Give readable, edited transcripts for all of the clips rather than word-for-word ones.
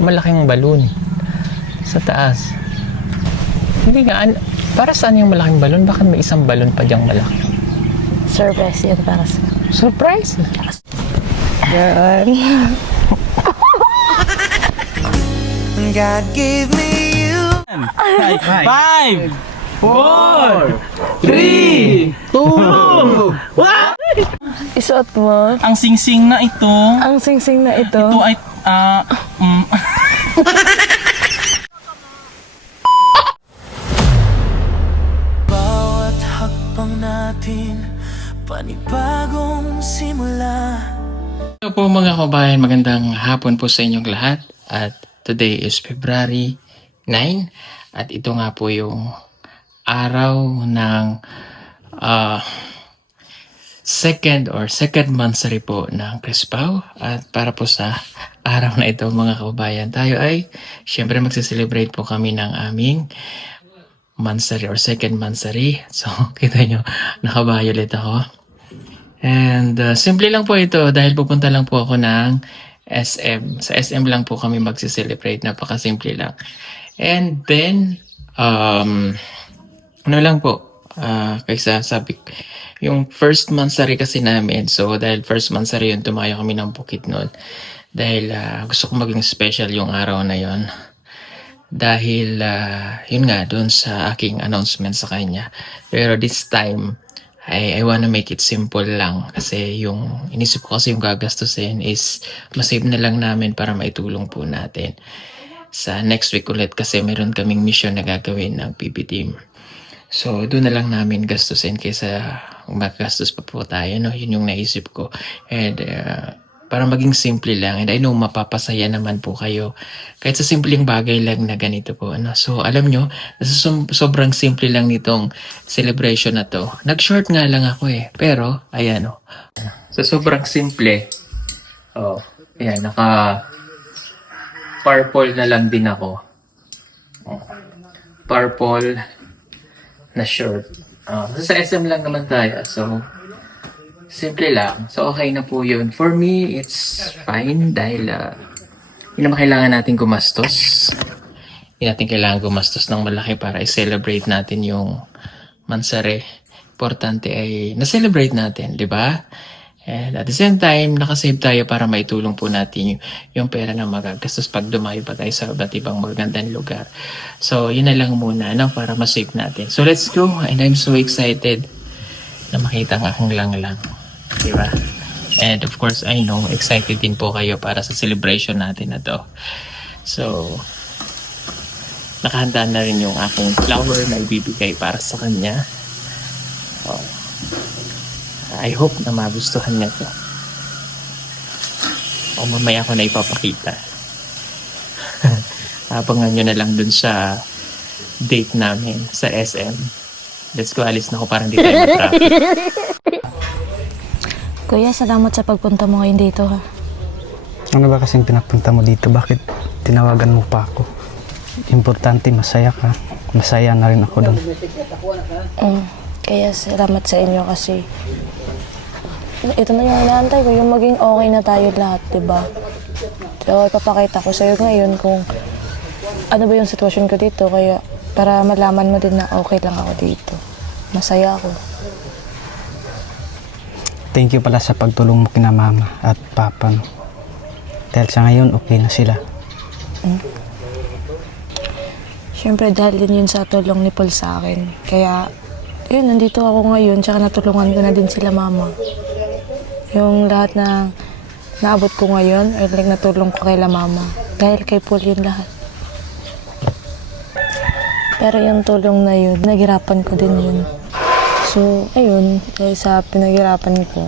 Malaking balon sa taas. Hindi nga, para saan yung malaking balon? Bakit may isang balon pa diyang malaki? Surprise yan para sa... Surprise! Yan. God gave me you. 5, 4, 3, 2, Isuot mo. ang singsing na ito. Ang singsing na ito. Ito ay, Bawat hakbang natin, panibagong simula. Hello po mga kabayan, magandang hapon po sa inyong lahat. At today is February 9. At ito nga po yung araw ng second monthsary po ng Crispaw. At para po sa araw na ito mga kabayan, tayo ay syempre magsiselebrate po kami ng aming monthsary or second monthsary. So kita nyo, naka-violet ako. And simple lang po ito dahil pupunta lang po ako ng SM. Sa SM lang po kami magsi-celebrate. Napaka-simple lang. And then, ano lang po, kaysa sabi, yung first monthsary kasi namin. So dahil first monthsary yun, tumayo kami ng bukid nun. Dahil gusto ko maging special yung araw na yon. Dahil yun nga, doon sa aking announcement sa kanya. Pero this time, I wanna make it simple lang kasi yung inisip ko kasi yung gagastusin is masave na lang namin para maitulong po natin sa next week ulit kasi meron kaming mission na gagawin ng PB team. So doon na lang namin gastusin kaysa magastos pa po tayo, no? Yun yung naisip ko. And para maging simple lang, and I know mapapasaya naman po kayo kahit sa simpleng bagay lang na ganito po, ano. So alam nyo, sobrang simple lang nitong celebration na to. Nag-short nga lang ako pero ayan sa sobrang simple, ayan, naka purple na lang din ako. Purple na shirt. Sa SM lang naman tayo, so simple lang. So, okay na po yun. For me, it's fine dahil hindi naman kailangan natin gumastos. Hindi natin kailangan gumastos ng malaki para i-celebrate natin yung mansare. Importante ay na-celebrate natin, di ba? And at the same time, nakasave tayo para maitulong po natin yung pera na magagastos pag dumayo pa tayo sa iba't ibang magandang lugar. So, yun na lang muna, no, para masave natin. So, let's go. And I'm so excited na makita ang aking lang. Diba? And of course, I know, excited din po kayo para sa celebration natin na to. So, nakahanda na rin yung aking flower na ibibigay para sa kanya. I hope na magustuhan niya to. O mamaya ko na ipapakita. Abangan nyo na lang dun sa date namin sa SM. Let's go, alis na ako para hindi tayo matraffic. Kuya, salamat sa pagpunta mo ngayon dito, ha. Ano ba kasing pinapunta mo dito? Bakit tinawagan mo pa ako? Importante, masaya ka. Masaya na rin ako doon. Kaya salamat sa inyo kasi ito na yung inaantay ko, yung maging okay na tayo lahat, diba? So, ipapakita ko sa'yo ngayon kung ano ba yung sitwasyon ko dito, kaya para malaman mo din na okay lang ako dito. Masaya ako. Thank you pala sa pagtulong mo kina mama at papa. No? Dahil sa ngayon, okay na sila. Siyempre, dahil din yun sa tulong ni Paul sa akin. Kaya, yun, nandito ako ngayon, tsaka natulungan ko na din sila mama. Yung lahat na naabot ko ngayon, ay like natulong ko kay la mama. Dahil kay Paul yun lahat. Pero yung tulong na yun, pinaghirapan ko din yun. So, ayun, dahil sa pinaghirapan ko,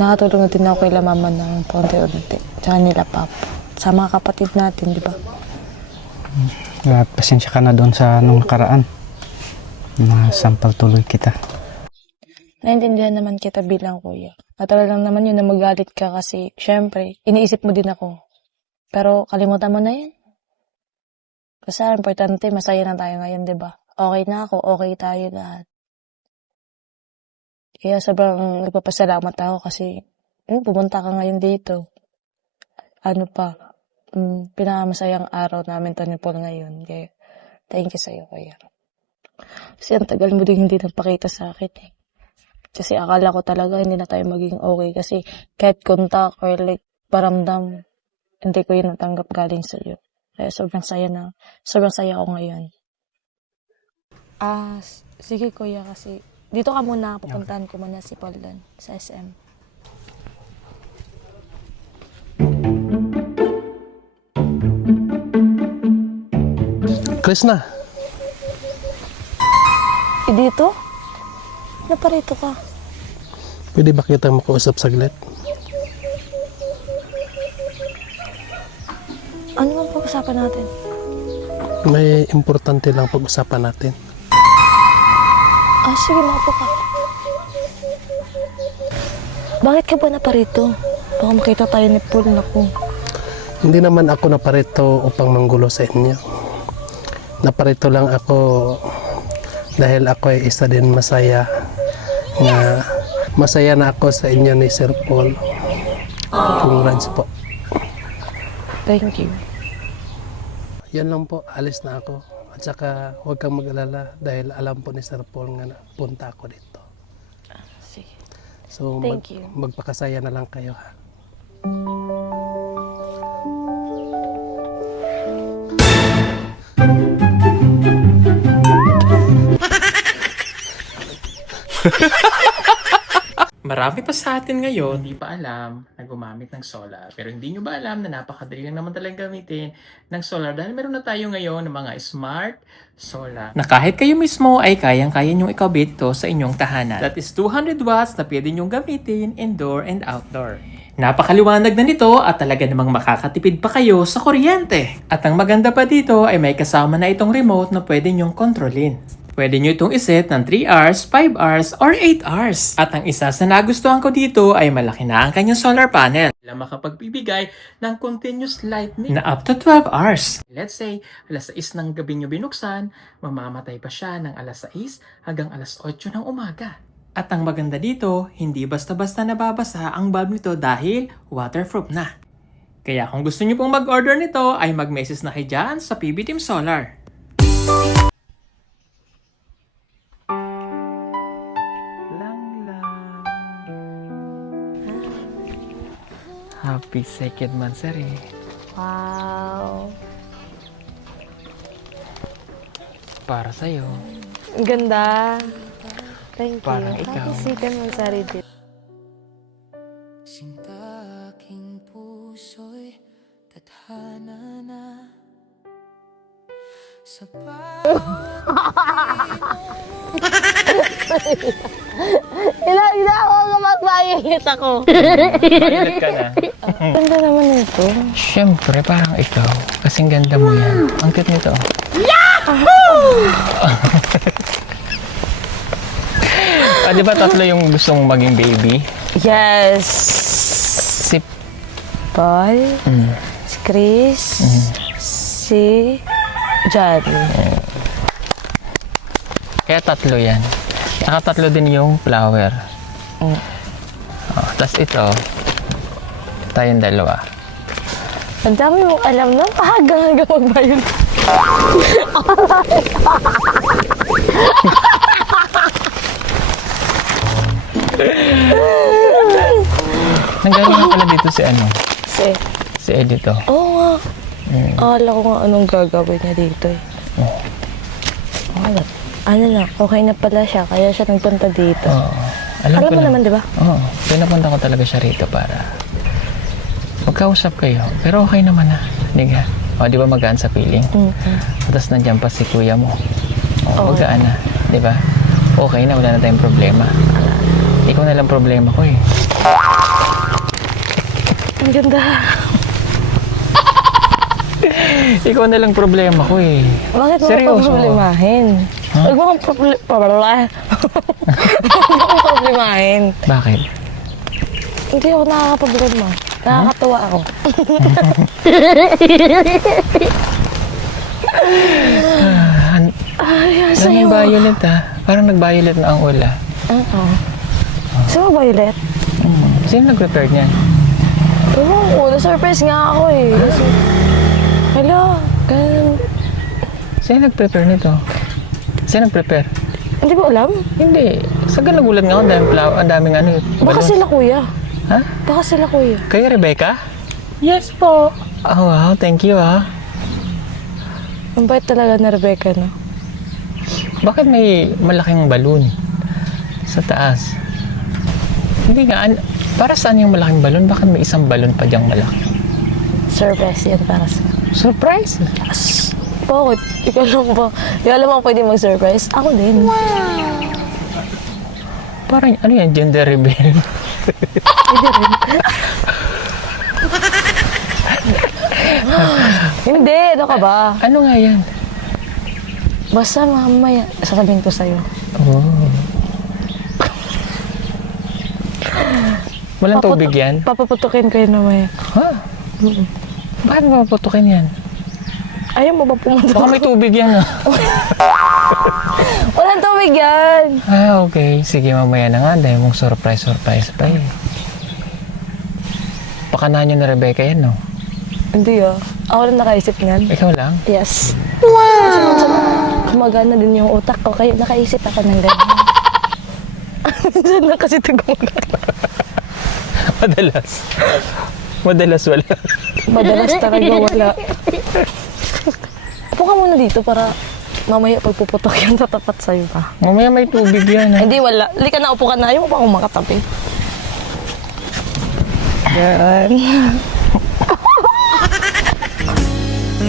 nakatulong na din ako kay la mama ng paunti-unti. Tsaka nila papa. Sa mga kapatid natin, di ba? Pasensya ka na doon sa nung nakaraan. Nasampal tuloy kita. Naintindihan naman kita bilang kuya. Natural lang naman yun na magalit ka kasi, syempre, iniisip mo din ako. Pero kalimutan mo na yan. Basta importante, masaya na tayo ngayon, di ba? Okay na ako, okay tayo lahat. Kaya sobrang nagpapasalamat ako kasi pumunta ka ngayon dito. Ano pa, pinakamasayang araw namin to ni Paul ngayon. Kaya, thank you sa'yo, kuya. Kasi ang tagal mo din hindi nagpakita sa akin eh. Kasi akala ko talaga hindi na tayo maging okay. Kasi kahit contact or like paramdam, hindi ko yun natanggap galing sa'yo. Kaya sobrang saya ko ngayon. Sige kuya kasi dito ka muna, pupuntahan ko muna si Paul doon sa SM. Chris na. Dito? Naparito ka. Pwede ba kita makausap saglit? Ano bang pag-usapan natin? May importante lang pag-usapan natin. Sige, maupo ka. Bakit ka ba naparito? Baka makita tayo ni Paul na ko. Hindi naman ako naparito upang manggulo sa inyo. Naparito lang ako dahil ako ay isa din masaya na ako sa inyo ni Sir Paul. Congrats po. Thank you. Yan lang po, alis na ako. At saka huwag kang mag-alala dahil alam po ni Sir Paul nga punta ako dito. Sige. So Thank you. magpakasaya na lang kayo ha. Marami pa sa atin ngayon, hindi pa alam na gumamit ng solar. Pero hindi nyo ba alam na napakadali lang naman talagang gamitin ng solar dahil meron na tayo ngayon ng mga smart solar. Na kahit kayo mismo ay kayang-kaya nyong ikabit to sa inyong tahanan. That is 200 watts na pwede nyong gamitin indoor and outdoor. Napakaliwanag na nito at talaga namang makakatipid pa kayo sa kuryente. At ang maganda pa dito ay may kasama na itong remote na pwede nyong kontrolin. Pwede nyo itong iset ng 3 hours, 5 hours, or 8 hours. At ang isa sa nagustuhan ko dito ay malaki na ang kanyang solar panel. Na makapagbibigay ng continuous lightning na up to 12 hours. Let's say, alas 6 ng gabi nyo binuksan, mamamatay pa siya ng alas 6 hanggang alas 8 ng umaga. At ang maganda dito, hindi basta-basta nababasa ang bulb nito dahil waterproof na. Kaya kung gusto nyo pong mag-order nito, ay mag-message na kayo dyan sa PB Team Solar. Happy second month, sir eh. Wow. Para sa'yo. Ang ganda. Thank you. Parang ikaw. Happy second mansari din. Sinta aking puso'y tadhana na sa Hindi ako mag-violet ako. Violet ka na. Ganda naman ito. Siyempre, parang ikaw. Kasing ganda mo yan. Ang cute nito. Di ba tatlo yung gustong maging baby? Yes. Si... Paul, si Chris, si John. Kaya tatlo yan. Saka tatlo din yung flower. Tapos ito, tayong dalawa. Ang dami mong alam na hanggang mag-violet. Nanggaling na pala dito si ano? Si Edito. Oo nga. Akala ko nga anong gagawin niya dito eh. Ano na, okay na pala siya, kaya siya nagpunta dito. Alam ko mo na. naman, di ba? Oo. Pinapunta ko talaga siya rito para magkausap kayo. Pero okay naman na. Hindi ka. O, di ba magaan sa feeling? Tapos nandiyan pa si kuya mo. O, magaan na. Di ba? Okay na, wala na tayong problema. Ikaw na lang problema ko eh. Ang ganda. Ikaw na lang problema ko eh. Bakit mo Seryoso? problemahin? Huwag mo kang problemahin. Bakit? Hindi ako nakakaproblema. Nakakatuwa ako. Ay, ang sayo. Anong violet ah? Parang nag-violet na ang ula. Oo. Sino ba Violet? Sino nag-prepare niyan? Ewan ko, na-surprise nga ako eh. Hala, ganun. Sino nag-prepare nito? Sino nag-prepare? Hindi mo alam? Hindi. Sa nagulat nga ako, ang daming ano, Baka balon. sila kuya. Ha? Baka sila kuya. Kayo, Rebecca? Yes po. Oh, wow. Thank you, ah. Ang bait talaga na Rebecca, no? Bakit may malaking balon sa taas? Hindi nga. Para saan yung malaking balon? Bakit may isang balon pa diyang malaki? Surprise yan para sa... Surprise! Yes! Bakit? Ikaw lang ba? Ikaw lang ba pwede mag-surprise? Ako din. Parang, ano yan? Gender reveal? Pwede rin. Hindi, ano ka ba? Ano nga yan? Basta mamaya, sasabihin ko sa'yo. Oh. Walang tubig yan? Papaputukin ko yun mamaya. Ha? Bakit mo maputukin yan? Ayaw mo ba pumunta? Baka may tubig yan, ah. Walang tubig yan! Ah, okay. Sige, mamaya na nga. Dahil mong surprise pa eh. Pakanahan nyo na Rebecca yan, no? Hindi ah. Ako lang nakaisip niyan. Ikaw lang? Yes. Wow! Kumagana din yung utak ko. Kaya nakaisip ako ng ganyan. Minsan lang kasi ito gumagana. Madalas wala. Madalas talaga wala. Upo ka muna dito para mamaya pagpuputok yan tatapat sa'yo pa. Mamaya may tubig yan, ha? Hindi, wala. Lika na, upo ka na. Ayaw mo pa akong makatabi. Yan.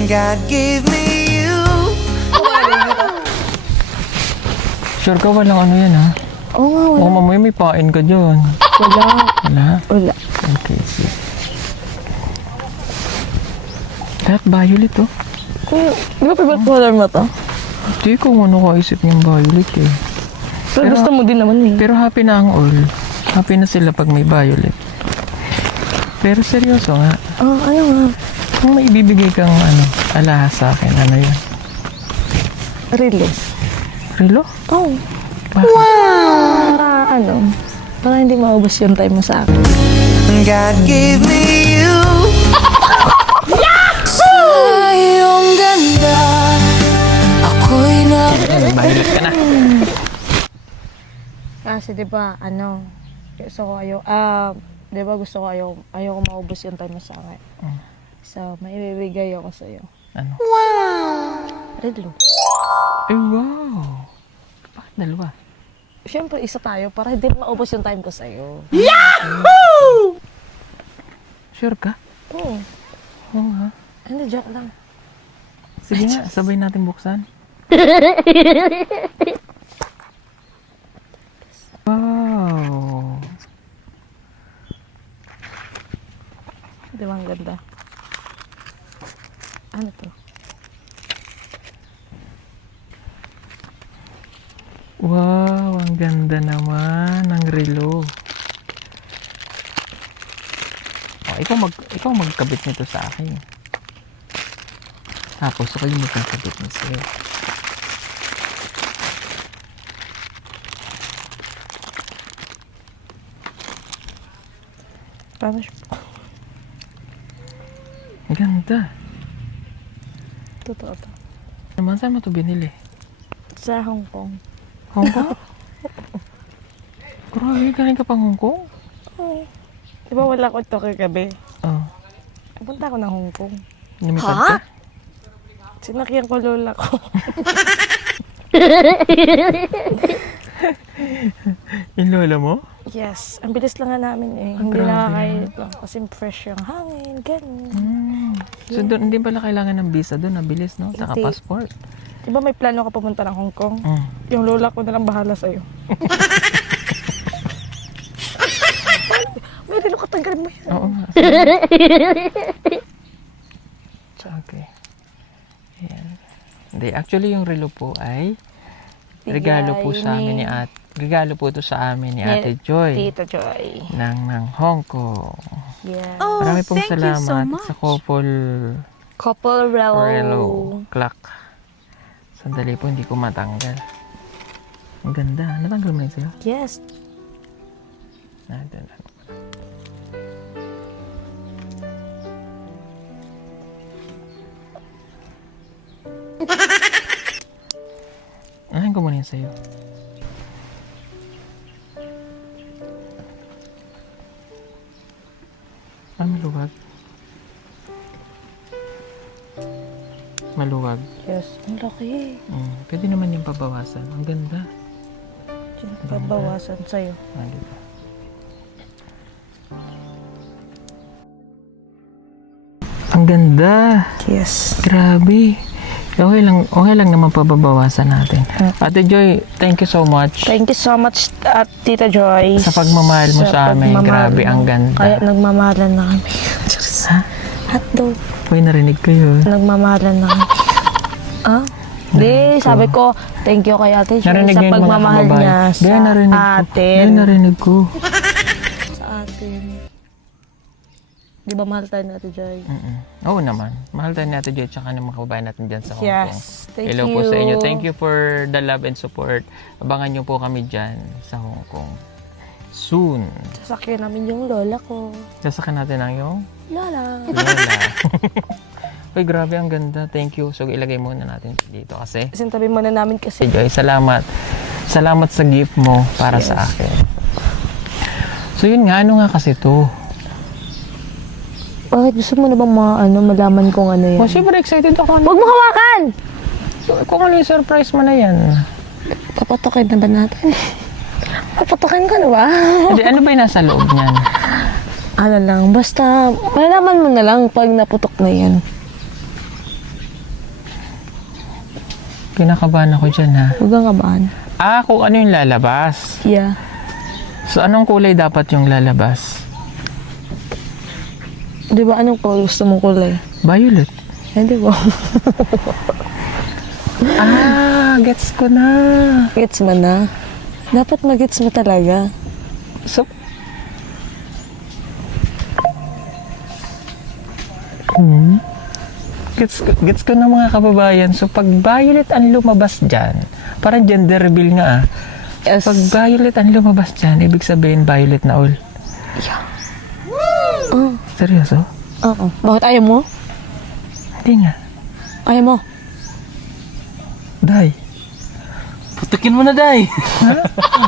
God gave me you. Sure ka walang ano yan, ha? Oo nga, wala. O, mamaya may pain ka dyan. Wala. Wala? Wala. Okay, sige. Lahat violet, oh. Di ba favorite color mo to? Hindi ko ano kaisip niyang violet, eh. Pero gusto mo din naman eh. Pero happy na ang all. Happy na sila pag may violet. Pero seryoso nga. Oh, ano nga? Kung may ibibigay kang ano, alahas sa akin, ano yun? Release. Relo? Oh. Bakit? Para ano? Para hindi maubos yung time mo sa akin. God gave me you. Sa iyong ganda, ako'y Violet ka na. Kasi di ba ano, gusto ko di ba gusto ko ayaw ko maubos yung time mo sa akin. So, may ibibigay ako sa iyo. Ano? Redlo. Eh, wow. Bakit dalawa? Siyempre, isa tayo para hindi maubos yung time ko sa iyo. Sure ka? Oo. Oo nga. Hindi, joke lang. Sige nga, sabay natin buksan. Wow. Di ba ang ganda? Ano to? Wow, ang ganda naman ng relo. Oh, ikaw magkabit nito sa akin. Tapos ako yung magkakabit nito sa'yo. Paano siya? Ang ganda. Totoo to. Naman, saan mo ito binili? Sa Hong Kong. Hong Kong? Grabe, galing ka pang Hong Kong? Oo. Di ba wala ko ito kagabi? Oh, Pupunta ako ng Hong Kong. lumipad ka? Sinakyan ko lola ko. Yung lola mo? Yes. Ang bilis lang nga namin eh. Ang Hindi grabe nakakaito. Kasi fresh yung hangin, ganun. So, doon, hindi pala kailangan ng visa doon, nabilis, no? Saka Hindi. passport. Di ba may plano ka pumunta ng Hong Kong? Mm. Yung lola ko na lang bahala sa'yo. May relo ka, tanggalin mo yan. Oo nga. So, okay. Ayan. Hindi, actually yung relo po ay regalo po sa amin ni Ate. Regalo po ito sa amin ni Ate Joy Tita Joy. ng Hong Kong. Yeah. Marami pong salamat sa Couple relo. Relo clock. Sandali po, hindi ko matanggal. Ang ganda. Natanggal mo na yun sa'yo? Yes. Natin. Kunin ko muna yun sa'yo. Maluwag. Maluwag. Yes, ang laki. Pwede naman yung pabawasan. Ang ganda. Pabawasan sa'yo. Diba? Ang ganda. Yes. Grabe. Okay lang naman pababawasan natin. Ate Joy, thank you so much. Thank you so much, Tita Joy. Sa pagmamahal mo sa amin. pagmamahal Grabe, mo. ang ganda. Kaya nagmamahalan na kami. Ha? Hotdog. Uy, narinig ko yun. Nagmamahalan na kami. Ah? Di, sabi ko, thank you kay Ate Joy Narinig sa niyo yung mga pagmamahal kababayan. niya sa Be, narinig ko. atin. Be, narinig ko. Sa atin. Di ba mahal tayo ni Ate Joy? Oo naman. Mahal tayo ni Ate Joy tsaka ng mga kababayan natin dyan sa Hong Kong. Yes. Thank Hello you. po sa inyo. Thank you for the love and support. Abangan nyo po kami dyan sa Hong Kong. Soon. Sasakyan namin yung lola ko. Sasakyan natin ang yung Lola. Lola. Uy, grabe ang ganda. Thank you. So, ilagay muna natin dito kasi. Sintabi muna namin kasi. Joy, salamat. Salamat sa gift mo para sa akin. So, yun nga. Ano nga kasi to? Bakit gusto mo na bang malaman kung ano yan? Oh, syempre excited ako. Huwag mo hawakan! Kung ano yung surprise mo na yan. Papatokin na ba natin? Papatokin ka na ba? Hindi, ano ba yung nasa loob niyan? Ano lang, basta malalaman mo na lang pag naputok na yan. Kinakabahan ako dyan, ha? Huwag kang kabahan. Kung ano yung lalabas. Yeah. So, anong kulay dapat yung lalabas? Di ba anong gusto mong kulay? Violet. Hindi ba? Gets ko na. Gets mo na? Dapat mag-gets mo talaga. So, Gets ko na mga kababayan. So, pag violet ang lumabas dyan, parang gender reveal nga, ah. Yes. Pag violet ang lumabas dyan, ibig sabihin violet na all. Yeah. Seryoso? Oo. Bakit ayaw mo? Hindi nga. Ayaw mo? Day. Putukin mo na, Day.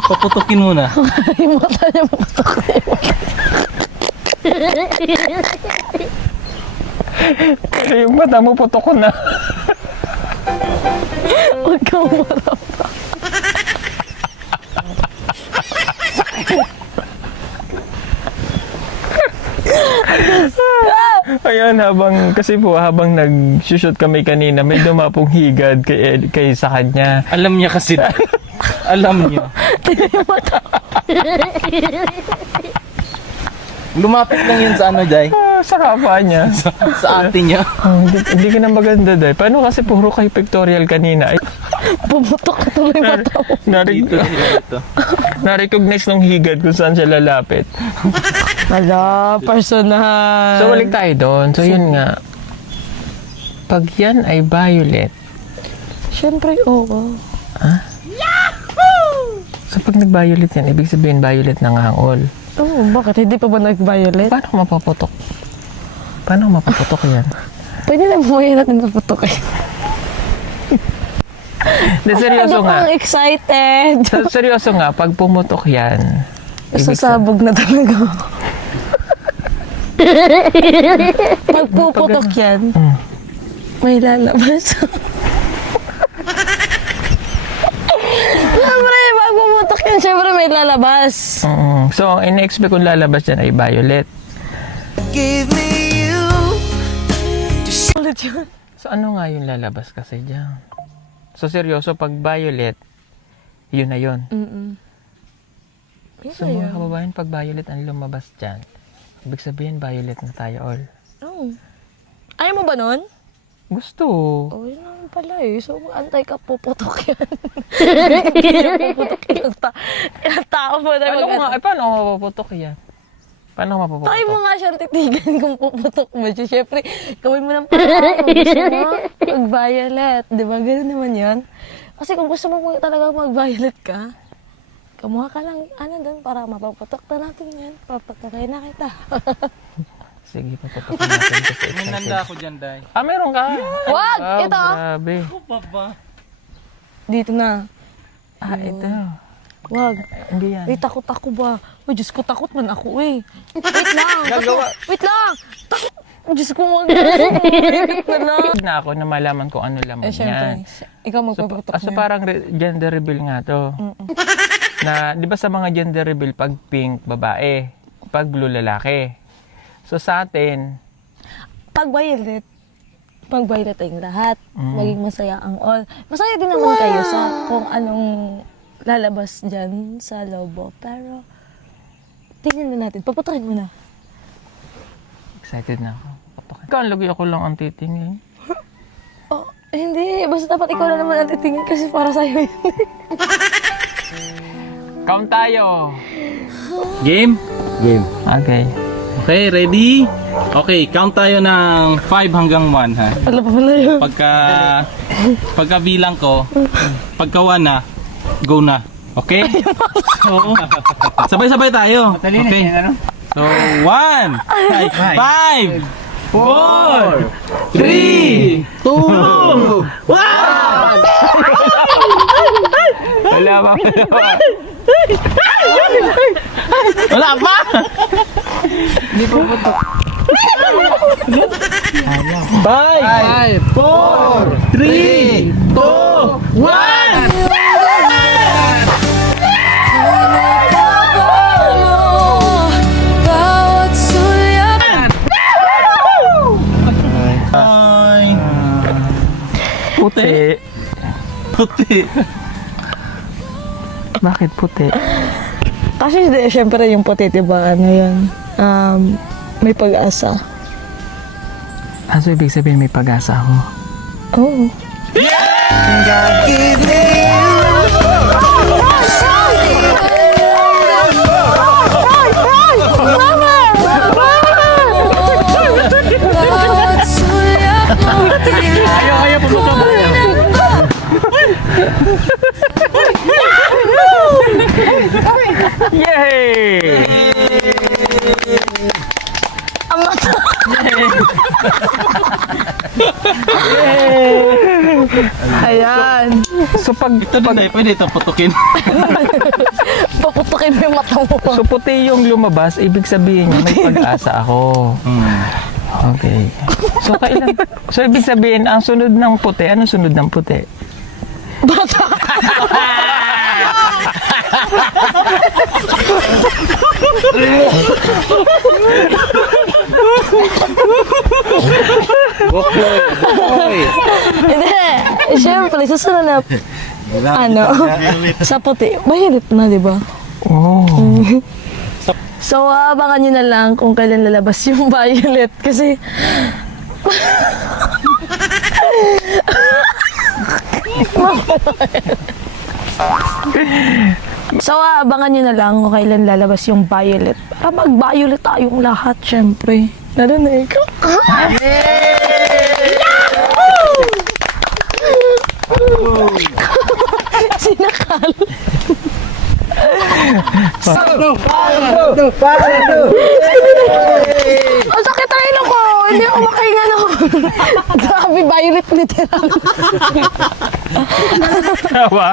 Paputukin mo na. Yung mata niya maputok na yung mata. Yung mata mo, putok ko na. Huwag kang marap. Ayan, habang nag-shoot kami kanina, may dumapong higad kay sa kanya. Alam niya kasi, Day. Alam niya. Tignan yung mata. Lumapit lang yun sa ano, Day. Sa kapwa niya. Sa ate niya. Hindi ka na maganda, Day. Paano kasi puro kay pictorial kanina? Ay, Pumutok ka tuloy mata mo. Dito. na-recognize nung higad kung saan siya lalapit. Hala, personal. So, balik tayo doon. So, yun nga. Pag yan ay violet, Siyempre, oo. so pag nag-violet yan, ibig sabihin violet na nga ang all. Oo, bakit? Hindi pa ba nag-violet? Paano ko mapaputok? Paano ko mapaputok yan? Pwede na bumayin natin sa putok eh. De, seryoso Ano nga. pang excited? So, seryoso nga, pag pumutok yan, Sasabog na talaga. Pag puputok yan, may lalabas. Siyempre, pag puputok yan, siyempre may lalabas. So, ang ina-expect kong lalabas dyan ay violet. Give me you. Ulit yun. So, ano nga yung lalabas kasi dyan? So, seryoso, pag violet, yun na yun. So, mga kababayan, pag violet ang lumabas dyan, ibig sabihin, violet na tayo all. Oh. Ayaw mo ba nun? Gusto. Oh, yun naman pala eh. So, antay ka puputok yan. Hindi na puputok ilang tao mo na Paano ko mapaputok yan? Paano ko mapaputok? Try mo nga siyang titigan kung puputok mo siya. Siyempre, gawin mo ng paraan kung gusto mo mag-violet. Di ba? Ganun naman yun. Kasi kung gusto mo talaga mag-violet ka, kamuha ka lang, doon, para mapaputok na natin yan. Paputokin na kita. Sige, paputok natin kasi May nanda ako dyan, Day. meron ka? Wag! Ito! Grabe. Baba. Dito na. ito. Wag. Hindi yan. Wait, takot ako ba? Uy, Diyos ko, takot man ako eh. Wait lang. Wait lang. Takot. Diyos ko, wag na lang. Na ako na malaman kung ano laman Eh, syempre. niya. Ikaw So, magpapatok so parang gender reveal nga to. Na, di ba sa mga gender reveal, pag pink, babae. Pag blue, lalaki. So sa atin, Pag violet ay lahat. Maging masaya ang all. Masaya din naman kayo sa kung anong lalabas dyan sa lobo. Pero, tingnan na natin. Papatakin mo na. excited na ako. Ikaw, lagi ako lang ang titingin. Oh, hindi. Basta dapat ikaw na naman ang titingin kasi para sa'yo yun. Count tayo. Game? Game. Okay. Okay, ready? Okay, count tayo ng 5 hanggang 1 ha. Wala pa pala yun. Pagka bilang ko, pagka 1 na, go na. Okay? So, sabay-sabay tayo. Okay. So, 1, 5, 4, 3, 2, 1! Wala pa. Wala pa! Hindi pa putok. 5, 4, 3, 2, 1! Ay! Puti. Puti. Bakit puti? Kasi syempre yung puti, diba? Ano yun? May pag-asa. So, ibig sabihin may pag-asa ako. Oo. God give me Ayaw, puputok. Yay! Ayan. So, pag Ito din tayo, pwede ito putukin. Paputukin mo yung mata mo. so puti yung lumabas, ibig sabihin niya may pag-asa ako. Okay. So, kailan? So, ibig sabihin, ang sunod ng puti, anong sunod ng puti? Hindi. Siyempre, susunod na, sa puti. Violet na, di ba? Oh. So, abangan nyo na lang kung kailan lalabas yung violet. Kasi, so, abangan nyo na lang kung kailan lalabas yung violet. Para mag-violet tayong lahat, syempre. Lalo na ikaw. Sinakal. Ang sakit ang ilong ko. Hindi ako makahinga no. Grabe, violet literal. Tawa?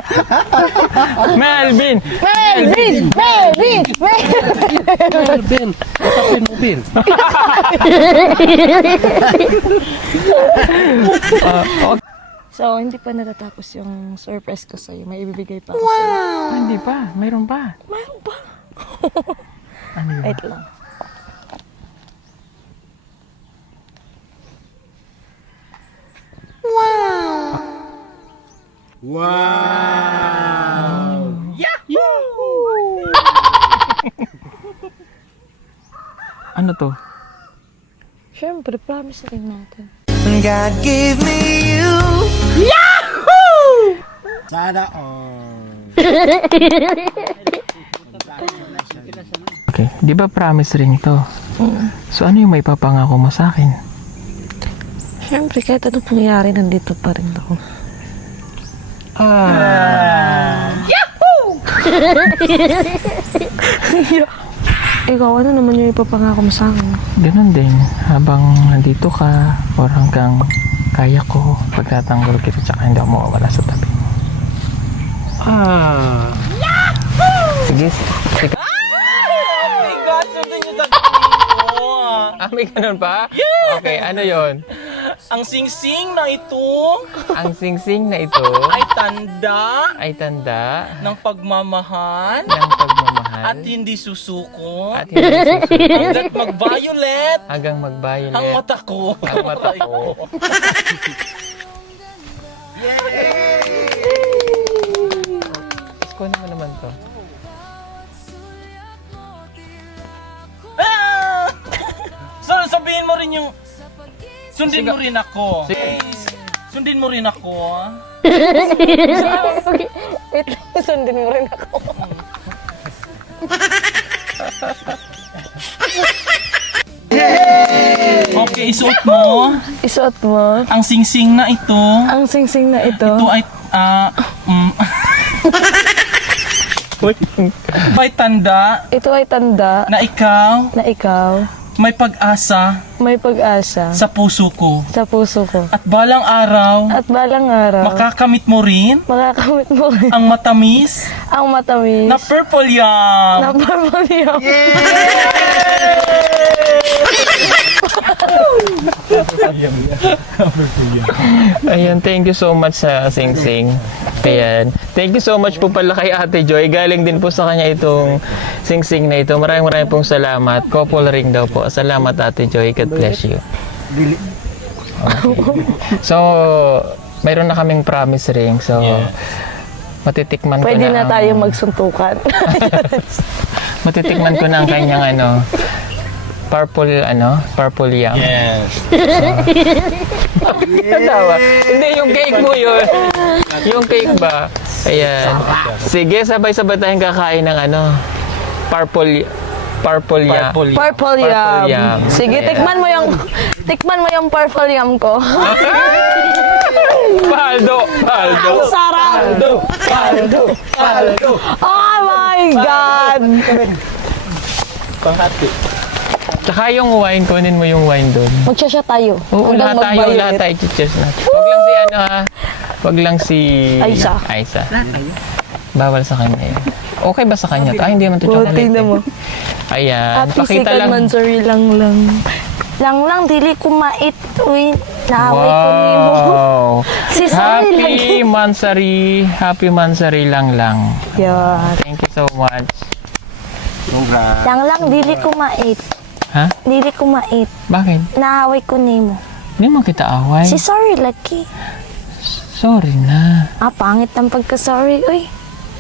Melvin! Melvin! Melvin! Ben, tapin mo, Ben. So, hindi pa natatapos yung surprise ko sa'yo. May ibibigay pa ako sa'yo. Hindi pa. Mayroon pa. Mayroon pa. Ano yun? Wait lang. Ano to? Siyempre, promise rin natin. God give me you. Okay. Di ba promise ring to? So, ano yung may papangako mo sa akin? Siyempre, kahit anong pangyayari, nandito pa rin ako. Ikaw, ano naman yung ipapangako mo sa akin? Ganun din. Habang nandito ka, or hanggang kaya ko, pagtatanggol kita, tsaka hindi ako mawawala sa tabi mo. Sige. My God, sundan niyo sa ko. May ganun pa? Okay, ano yon? Ang singsing na ito Ang singsing na ito ay tanda ay tanda ng pagmamahal ng pagmamahal at hindi susuko at hindi susunod hanggat mag-violet hanggang mag-violet ang mata ko. ang mata ko. Kunin mo naman to. Ah! So, sabihin mo rin yung sundin mo rin ako. Sige. Sundin mo rin ako. Wait lang, sundin mo rin ako. Okay, isuot mo. Isuot mo. Ang singsing na ito. Ang singsing na ito. Ito ay may tanda Ito ay tanda na ikaw na ikaw may pag-asa may pag-asa sa puso ko. sa puso ko. At balang araw, At balang araw, makakamit mo rin makakamit mo rin ang matamis ang matamis na purple yam. na purple yam. Ayan, thank you so much sa Sing Sing. Ayan. Thank you so much po pala kay Ate Joy. Galing din po sa kanya itong Sing Sing na ito. Maraming pong salamat. Couple ring daw po. Salamat Ate Joy. God bless you. Okay. So, mayroon na kaming promise ring. So, matitikman ko Pwede na ang- tayo magsuntukan. Matitikman ko na ang kanyang purple yam. Yes. Tawa. Hindi, yung cake mo yun. Yung cake ba? Ayan. Sige, sabay-sabay tayong kakain ng purple yam. Purple yam. Purple yam. yam. Sige, Ayan. tikman mo yung purple yam ko. Paldo! Ang sarap! Oh my God! Tsaka yung wine, kunin mo yung wine doon. Magsasya tayo. Oo, Hanggang lahat mag-violet. tayo cheers na. Wag lang si Aisa. Aisa. Bawal sa kanya yun. Okay ba sa kanya to? Ay, hindi naman to chocolate. Tingnan mo. Ayan. Happy Pakita second lang. monthsary lang. Lang, dili ko mait. Uy, naaway ko ni mo. Wow. Si Sorry Happy Mansari lang. Yan. Thank you so much. Lang, dili ko mait. Ha? Dili ko mait. Bakit? Naaway ko ni mo. Hindi mo kita away. Si Sorry, Lucky. Sorry na. Pangit ang pagka-sorry. Uy,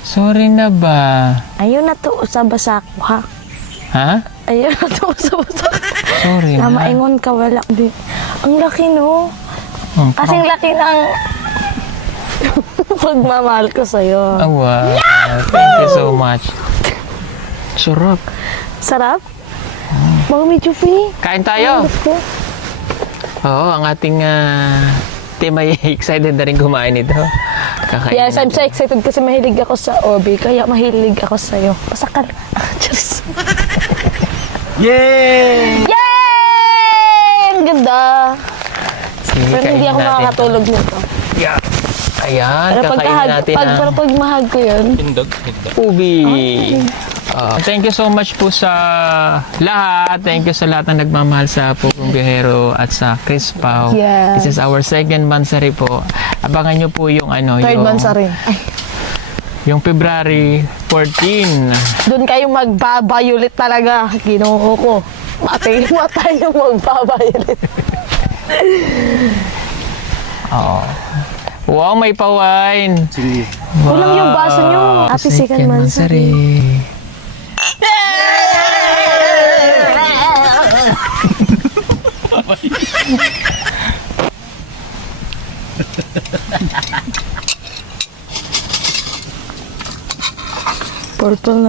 Sorry na ba? ayun na to, usabasa ko, ha? Ha? Ayun na to, usabasa ko. Sorry Na na. maingon ka, wala. Di. Ang laki, no? Oh, Kasing laki ng pagmamahal ko sa'yo. oh, wow. Thank you so much. Sarap. Sarap? Mami Jupi. Kain tayo. Gusto. Oo, ang ating team ay excited na rin kumain ito. Kakain Yes, I'm natin. so excited kasi mahilig ako sa Obi, kaya mahilig ako sa'yo. Pasakal. Cheers. Yay! Yay! Ang ganda. Sige, Pero hindi kainin ako natin. makakatulog nito. Ayan, Pero kakainin natin ang pag mahag ko yun, Hindog. ubi. Thank you so much po sa lahat. Thank you sa lahat na nagmamahal sa Pugong Biyahero at sa Chris Pao. Yes. This is our second monthsary po. Abangan nyo po yung third yung, month sa rin. Ay, yung February 14. doon kayo magbabayulit talaga. Ginoo ko. Matay tayo magbabayulit. Oo. Wow, may pa-wine. Kulang yung baso nyo. Happy second monthsary.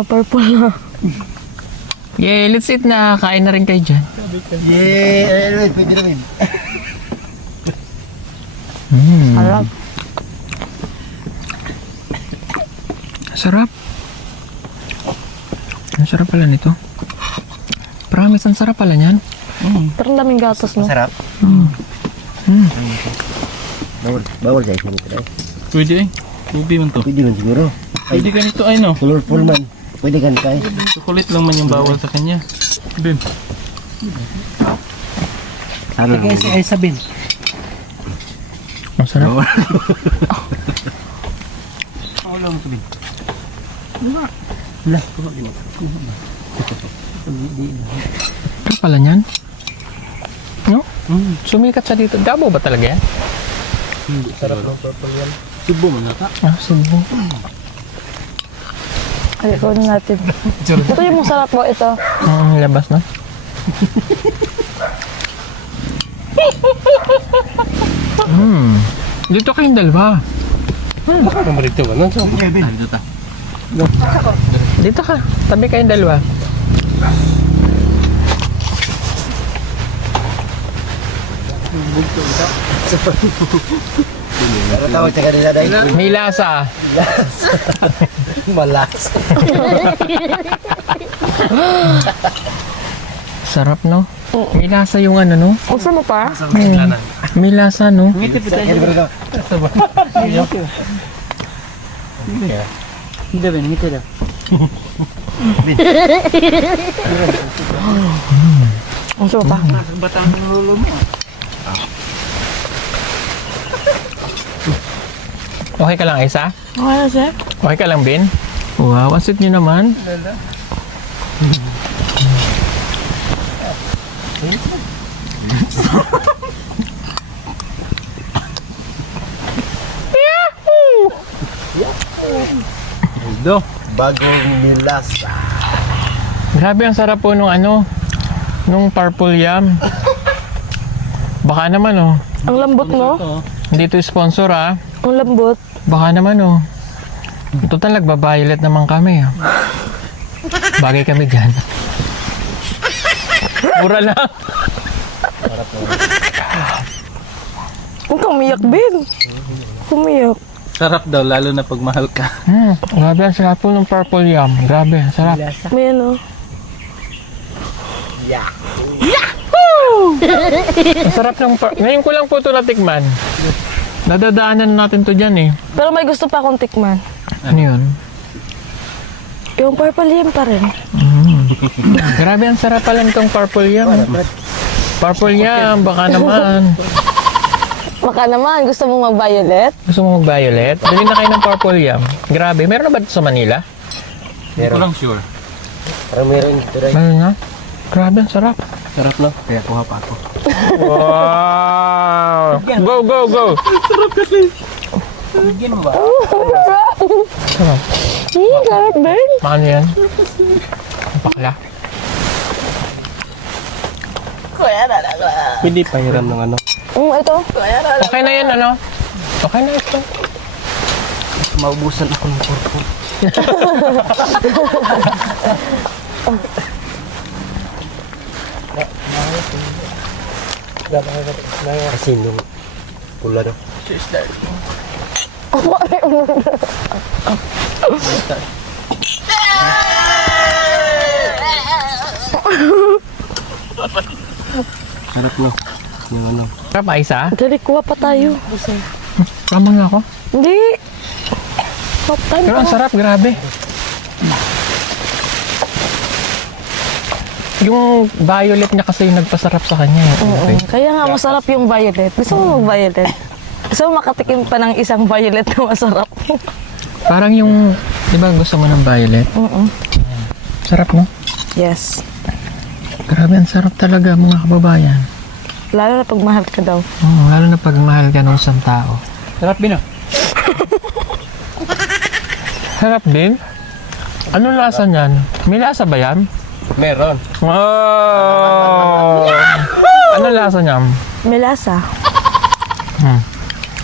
Purple na. Yeah, let's eat na. Kain na rin kayo dyan. Alam. Sarap. Ang sarap pala nito. Promise, ang sarap pala niyan. Pero ang daming gatos, no? Sarap. Bawal sa isin ito. Pwede eh. Ubi man to. Pwede man siguro. Pwede ganito ay no. Colorful man. Pwede ganito ay. Chocolate lang man yung bawal sa kanya. Bin. Ano lang? Sige, ay sabihin. Ang sarap. Wala mo sabihin. Ano pala niyan? No? Sumikat siya dito. Davao ba talaga yan? Sarap ng purple yan. Subo mo na ta. Ah, Cebu. Ay, kunin natin. Ito yung masarap po, ito. Labas na. Dito kayong dalawa. Bakit naman dito ka? So, Ano ta? Dito ka. Tabi kayong dalawa. Pero tawag sa kanila dahil. May lasa. Malas. Sarap, no? May lasa yung ano, no? Gusto mo pa? May lasa, no? Hindi ba, ngiti daw. Gusto mo pa? Okay ka lang, Isa? Okay na, sir. Okay ka lang, Ben? Wow, ang sweet nyo naman. Do. Bagong nilas. Grabe, ang sarap po nung ano, nung purple yam. Baka naman, oh. Ang lambot, no? Hindi to sponsor, ah. Ang lambot. Baka naman, oh. Total, nagbabayolet naman kami, ah. Bagay kami dyan. Mura lang. Huwag kang umiyak, Ben. Umiyak. Sarap daw lalo na pag mahal ka. Grabe, ang sarap po ng purple yam. Grabe, ang sarap. May ano. Ang sarap ng ngayon ko lang po ito natikman. Nadadaanan natin to dyan, eh. Pero may gusto pa akong tikman. Ano yun? Yung purple yam pa rin. Grabe, ang sarap pala nitong purple yam. Purple yam, baka naman. Baka naman, gusto mong mag-violet? Gusto mo mag-violet? Bili na kayo ng purple yam. Grabe, meron na ba dito sa Manila? Hindi ko lang sure. Parang meron dito dahil. Meron na? Grabe, ang sarap. Sarap no? Kaya kuha pa ako. Wow! Go, go, go! Bigyan mo ba? Sarap. Sarap, Ben. Paano yan? Ang pakla. Pwede pahiram ng ano. Ito. Okay na yan, ano? Okay na ito. Maubusan ako ng purple. Kasi nung pula daw. Sarap no? Yung ano. Sarap, Aisa? Dali, kuha pa tayo. Tama nga ako. Hindi. Stop time Pero ang pa. sarap, grabe. Yung violet niya kasi yung nagpasarap sa kanya. Okay. Kaya nga masarap yung violet. Gusto mo mag-violet? Gusto mo makatikim pa ng isang violet na masarap? Parang yung, di ba gusto mo ng violet? Sarap, no? Yes. Grabe, ang sarap talaga mga kababayan. Lalo na pag mahal ka daw. Lalo na pag mahal ka ng isang tao. Sarap bin ah. Sarap din. Anong lasa niyan? May lasa ba yan? Meron. Oh! Anong lasa niyan? May lasa.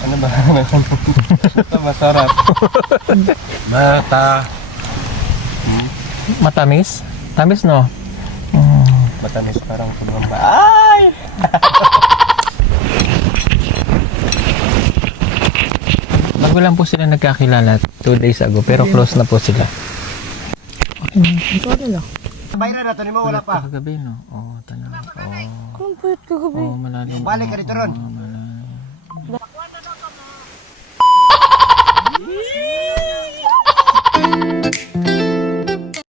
Ano ba? Ito masarap. Mata. Matamis? Tamis, no? Matamis parang kumamba. Bago lang po sila nagkakilala 2 days ago, pero close na po sila. Bayra na to ni mo, wala pa. Kagabi, no? Oo, tanaw. Oo, Kung pwede kagabi. malalim. Balik ka dito ron.